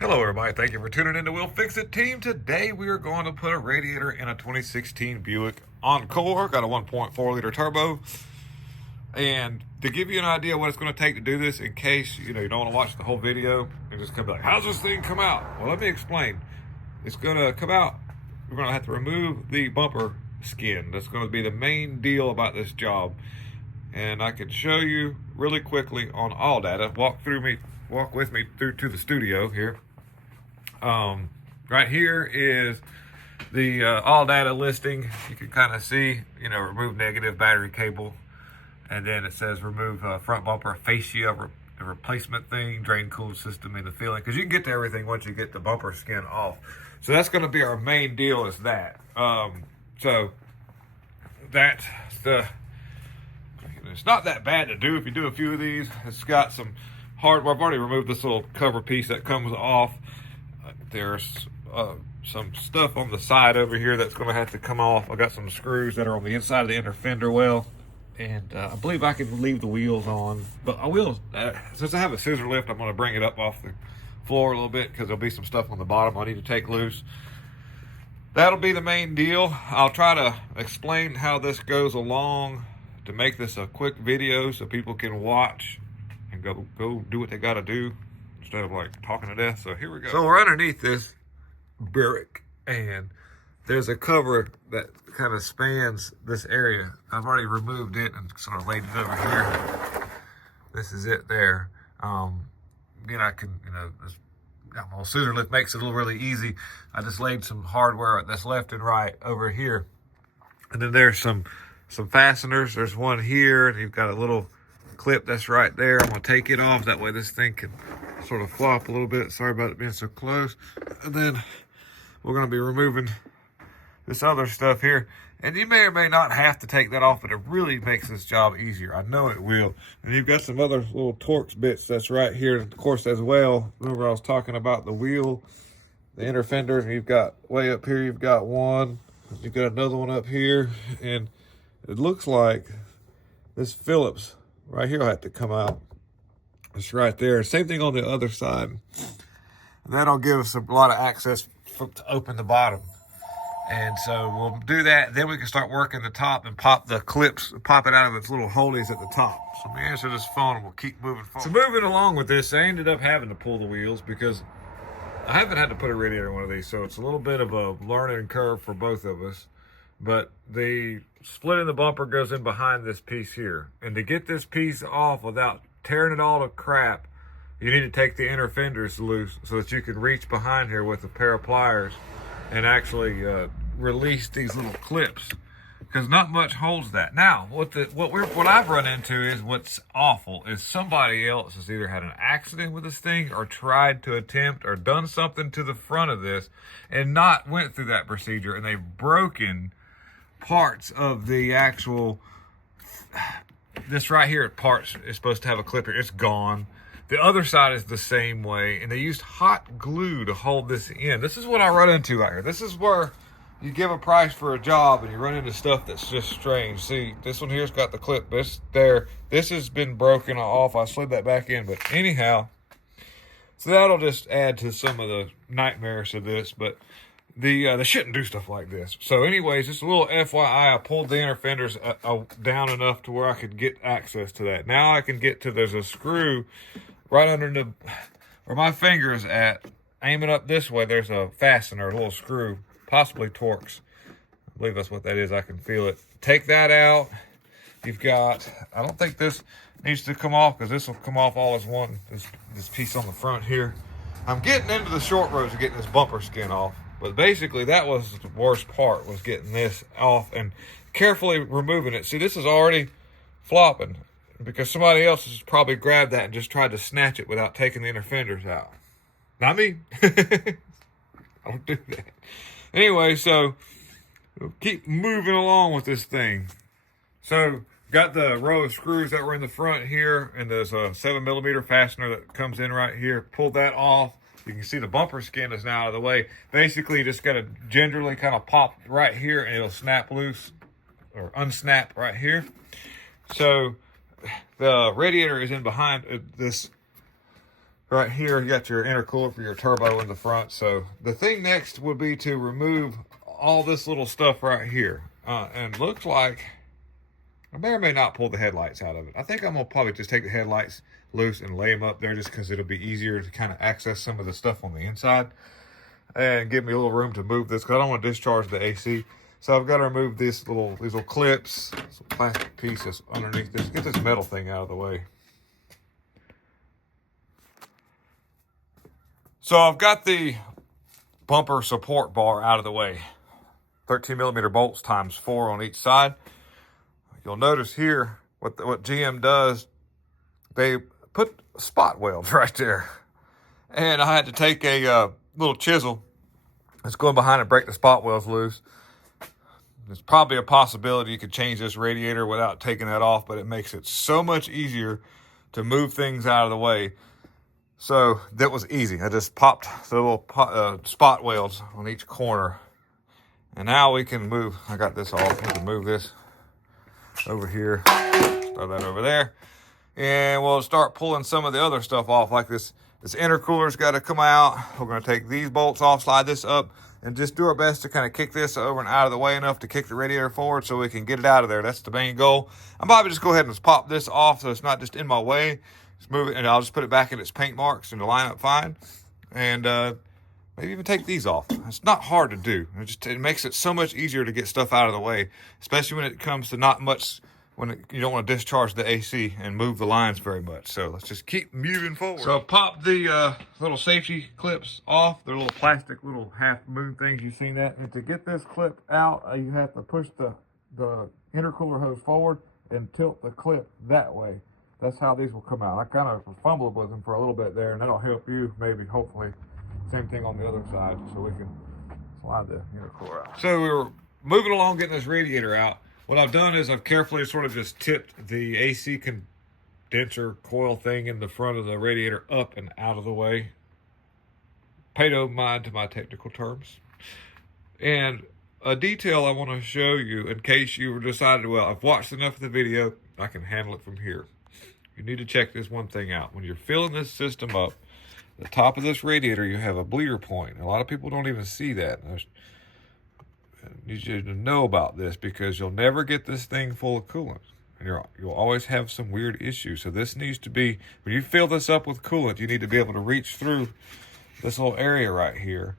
Hello everybody, thank you for tuning in to We'll Fix It Team. Today we are going to put a radiator in a 2016 Buick Encore. Got a 1.4 liter turbo. And to give you an idea what it's going to take to do this, in case you don't want to watch the whole video and just come like, how's this thing come out? Well, let me explain. It's going to come out, we're going to have to remove the bumper skin. That's going to be the main deal about this job. And I can show you really quickly on all data. Walk with me through to the studio here. Right here is the all data listing. You can kind of see, remove negative battery cable, and then it says remove front bumper fascia replacement thing, drain cool system in the feeling, because you can get to everything once you get the bumper skin off. So that's going to be our main deal, is that. So that's it's not that bad to do if you do a few of these. It's got some hardware. I've already removed this little cover piece that comes off. There's some stuff on the side over here that's going to have to come off. I got some screws that are on the inside of the inner fender well, and I believe I can leave the wheels on, but I will, since I have a scissor lift, I'm going to bring it up off the floor a little bit because there'll be some stuff on the bottom I need to take loose. That'll be the main deal. I'll try to explain how this goes along to make this a quick video so people can watch and go do what they got to do instead of like talking to death. So here we go. So we're underneath this Buick, and there's a cover that kind of spans this area. I've already removed it and sort of laid it over here. This is it there. Again, I can, this scissor lift makes it really easy. I just laid some hardware that's left and right over here. And then there's some fasteners. There's one here, and you've got a little clip that's right there. I'm gonna take it off, that way this thing can sort of flop a little bit. Sorry about it being so close. And then we're gonna be removing this other stuff here, and you may or may not have to take that off, but it really makes this job easier. I know it will. And you've got some other little Torx bits that's right here, of course, as well. Remember I was talking about the wheel, the inner fender. You've got way up here, you've got one, you've got another one up here, and it looks like this Phillips right here will have to come out. It's right there. Same thing on the other side. And that'll give us a lot of access to open the bottom. And so we'll do that. Then we can start working the top and pop the clips, pop it out of its little holes at the top. So let me answer this phone and we'll keep moving forward. So moving along with this, I ended up having to pull the wheels because I haven't had to put a radiator in one of these. So it's a little bit of a learning curve for both of us. But the split in the bumper goes in behind this piece here. And to get this piece off without tearing it all to crap, you need to take the inner fenders loose so that you can reach behind here with a pair of pliers and actually release these little clips, because not much holds that. Now, what I've run into is what's awful is somebody else has either had an accident with this thing or tried to attempt or done something to the front of this and not went through that procedure, and they've broken parts of the actual, this right here parts is supposed to have a clip here. It's gone. The other side is the same way, and they used hot glue to hold this in. This is what I run into right here. This is where you give a price for a job and you run into stuff that's just strange. See, this one here's got the clip. This has been broken off. I slid that back in, but anyhow, so that'll just add to some of the nightmares of this, but they shouldn't do stuff like this. So anyways, just a little FYI, I pulled the inner fenders down enough to where I could get access to that. Now I can get to, there's a screw right under where my finger is at, aiming up this way. There's a fastener, a little screw, possibly Torx. I believe that's what that is. I can feel it. Take that out. You've got, I don't think this needs to come off because this will come off all as one, this piece on the front here. I'm getting into the short roads of getting this bumper skin off, but basically that was the worst part, was getting this off and carefully removing it. See, this is already flopping because somebody else has probably grabbed that and just tried to snatch it without taking the inner fenders out. Not me. I don't do that. Anyway, so we'll keep moving along with this thing. So got the row of screws that were in the front here, and there's a 7mm fastener that comes in right here. Pulled that off. You can see the bumper skin is now out of the way. Basically, you just got to gingerly kind of pop right here, and it'll snap loose or unsnap right here. So the radiator is in behind this right here, you got your intercooler for your turbo in the front. So the thing next would be to remove all this little stuff right here. And looks like I may or may not pull the headlights out of it. I think I'm gonna probably just take the headlights loose and lay them up there just because it'll be easier to kind of access some of the stuff on the inside and give me a little room to move this because I don't want to discharge the AC. So I've got to remove these little clips, some plastic pieces underneath this. Get this metal thing out of the way. So I've got the bumper support bar out of the way. 13mm bolts times 4 on each side. You'll notice here what GM does. They put spot welds right there. And I had to take a little chisel that's going behind and break the spot welds loose. There's probably a possibility you could change this radiator without taking that off, but it makes it so much easier to move things out of the way. So that was easy. I just popped the little spot welds on each corner. And now we can move. I got this off. We can move this over here. Throw that over there. And we'll start pulling some of the other stuff off, like this intercooler's got to come out. We're going to take these bolts off, slide this up, and just do our best to kind of kick this over and out of the way enough to kick the radiator forward so we can get it out of there. That's the main goal. I'm probably just go ahead and just pop this off so it's not just in my way. Just move it, and I'll just put it back in its paint marks and it'll line up fine. And maybe even take these off. It's not hard to do. It makes it so much easier to get stuff out of the way, especially when it comes to not much, you don't want to discharge the AC and move the lines very much. So let's just keep moving forward. So pop the little safety clips off. They're little plastic, little half moon things. You've seen that. And to get this clip out, you have to push the intercooler hose forward and tilt the clip that way. That's how these will come out. I kind of fumbled with them for a little bit there, and that'll help you maybe, hopefully. Same thing on the other side, so we can slide the intercooler out. So we were moving along getting this radiator out. What I've done is I've carefully sort of just tipped the AC condenser coil thing in the front of the radiator up and out of the way. Pay no mind to my technical terms. And a detail I want to show you in case you were decided, well, I've watched enough of the video, I can handle it from here. You need to check this one thing out. When you're filling this system up, the top of this radiator, you have a bleeder point. A lot of people don't even see that. I need you to know about this because you'll never get this thing full of coolant. And you'll always have some weird issues. So this needs to be, when you fill this up with coolant, you need to be able to reach through this little area right here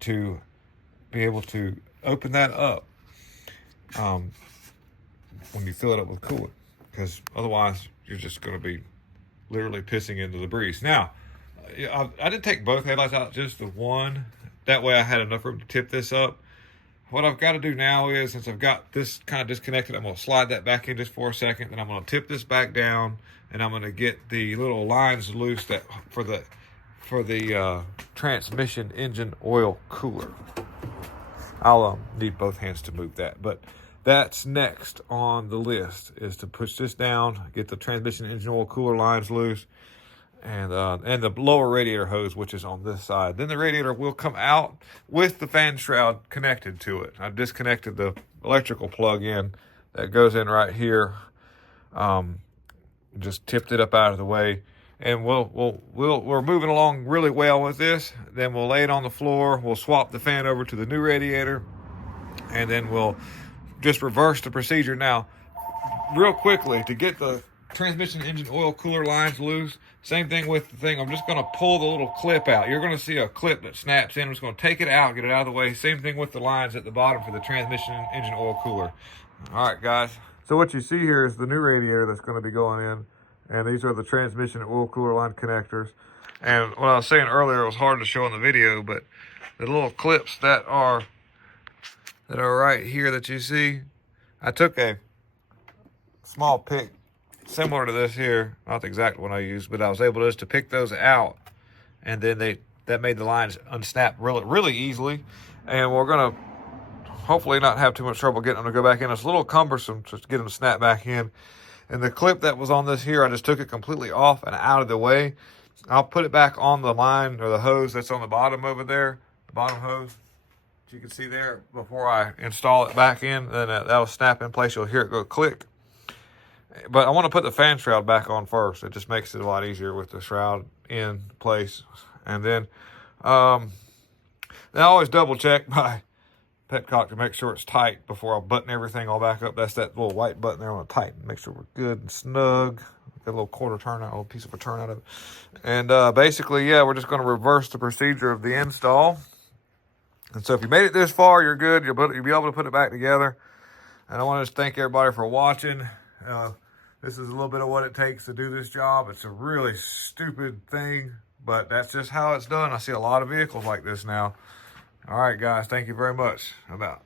to be able to open that up when you fill it up with coolant. Because otherwise, you're just going to be literally pissing into the breeze. Now, I didn't take both headlights out, just the one. That way I had enough room to tip this up. What I've got to do now is, since I've got this kind of disconnected, I'm going to slide that back in just for a second. Then I'm going to tip this back down, and I'm going to get the little lines loose that for the transmission engine oil cooler. I'll need both hands to move that, but that's next on the list, is to push this down, get the transmission engine oil cooler lines loose, and the lower radiator hose, which is on this side. Then the radiator will come out with the fan shroud connected to it. I've disconnected the electrical plug-in that goes in right here. Just tipped it up out of the way, and we're moving along really well with this. Then we'll lay it on the floor. We'll swap the fan over to the new radiator, and then we'll just reverse the procedure. Now, real quickly, to get the transmission engine oil cooler lines loose, same thing with the thing. I'm just going to pull the little clip out. You're going to see a clip that snaps in. I'm just going to take it out, get it out of the way. Same thing with the lines at the bottom for the transmission engine oil cooler. All right, guys. So what you see here is the new radiator that's going to be going in, and these are the transmission oil cooler line connectors. And what I was saying earlier, it was hard to show in the video, but the little clips that are right here that you see, I took a small pick similar to this here, not the exact one I used, but I was able just to pick those out, and then that made the lines unsnap really easily, and we're gonna hopefully not have too much trouble getting them to go back in. It's a little cumbersome just to get them to snap back in. And the clip that was on this here, I just took it completely off and out of the way. I'll put it back on the line or the hose that's on the bottom over there, the bottom hose you can see there, before I install it back in. Then that'll snap in place. You'll hear it go click. But I want to put the fan shroud back on first. It just makes it a lot easier with the shroud in place. And then I always double check my petcock to make sure it's tight before I button everything all back up. That's that little white button there. I want to tighten, make sure we're good and snug. Got a little quarter turnout, a little piece of a turnout of it. And basically, yeah, we're just going to reverse the procedure of the install. And so if you made it this far, you're good. You'll be able to put it back together. And I want to just thank everybody for watching. This is a little bit of what it takes to do this job. It's a really stupid thing, but that's just how it's done. I see a lot of vehicles like this now. All right, guys, thank you very much. I'm out.